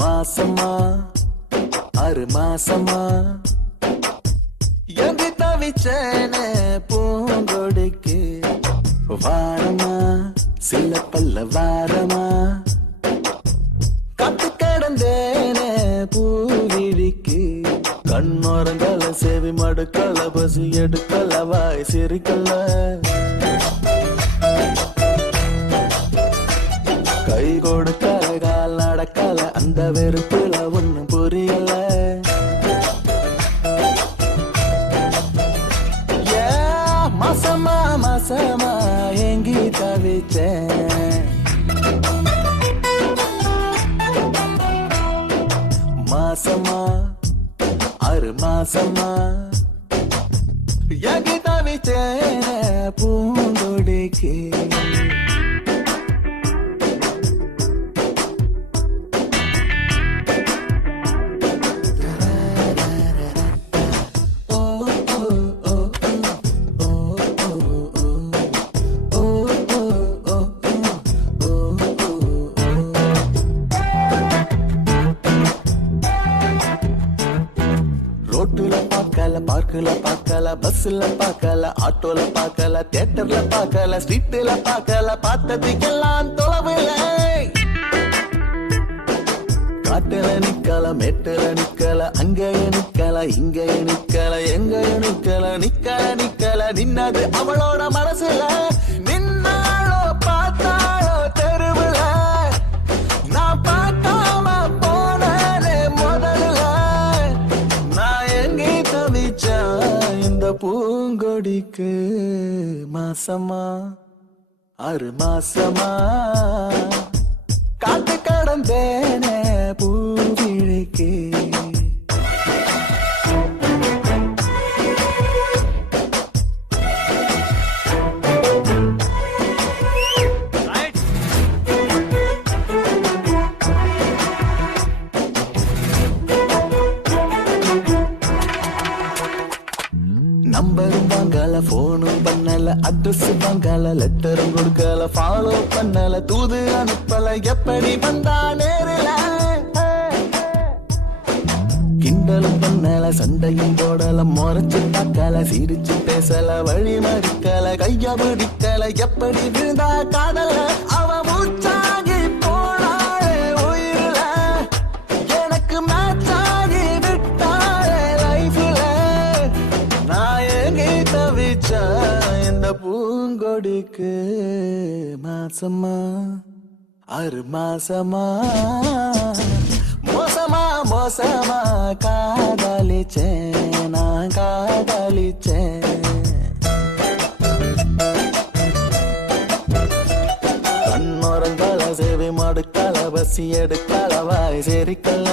மாசமா 6 மாசமா எங்கு தவிச்சேனே பூங்கொடிக்கு வாரமா சில பல்ல வாரமா கத்து கிடந்தேனே பூவிழிக்கு கண்ணோரங்கள செவி மடுக்கல பசி எடுக்கல வாய் சிரிக்கல கை கொடுக்கல கால் நடக்கல அந்த வெறுப்புல ஒண்ணும் புரியல மாசமா மாசமா எங்கி தவிச்சேன் மாசமா 6 மாசமா எங்கி தவிச்சேன் பூங்கொடிக்கு ரோட்டுல பார்க்கல பார்க்கல பார்க்கல பஸ்ல பார்க்கல ஆட்டோல பார்க்கல தியேட்டர்ல பார்க்கல ஸ்ட்ரீட்ல பார்க்கல பார்த்ததுக்கெல்லாம் தொலைவில்ல காட்டுல நிக்கல மேட்டுல நிக்கல அங்கேய நிக்கல இங்கேய நிக்கல எங்கேய நிக்கல நிக்கல நிக்கல நின்னது அவளோட மனசுல நின்னாளோ பார்த்தாளோ தெருவுல நான் பார்க்காம போனே முதல்ல நான் எங்கே தவிச்சேன் இந்த பூங்கொடிக்கு மாசமா 6 மாசமா காத்து கடந்தேனே பூவிழிக்கு நம்பரும் வாங்கல போனும் பண்ணல அட்ரஸ் வாங்கல லெட்டரும் கொடுக்கல ஃபாலோ பண்ணல தூது அனுப்பல எப்படி வந்தா நேரில கிண்டலும் பண்ணல சண்டையும் போடல முறைச்சு பார்க்கல சிரிச்சு பேசல வழி மறிக்கல கைய பிடிக்கல எப்படி விழுந்தா காதல அவ மூச்சாகி போனாலே உயிரில எனக்கு மேட்சாகி விட்டாலே லைஃப்ல நான் எங்கே தவிச்சேன் இந்த பூங்கொடிக்கு மாசமா 6 மாசமா மோசமா மோசமா காதலிச்சேன் நான் காதலிச்சேன் கண்ணோரங்கள செவி மடுக்கல பசி எடுக்கல வாய் சிரிக்கல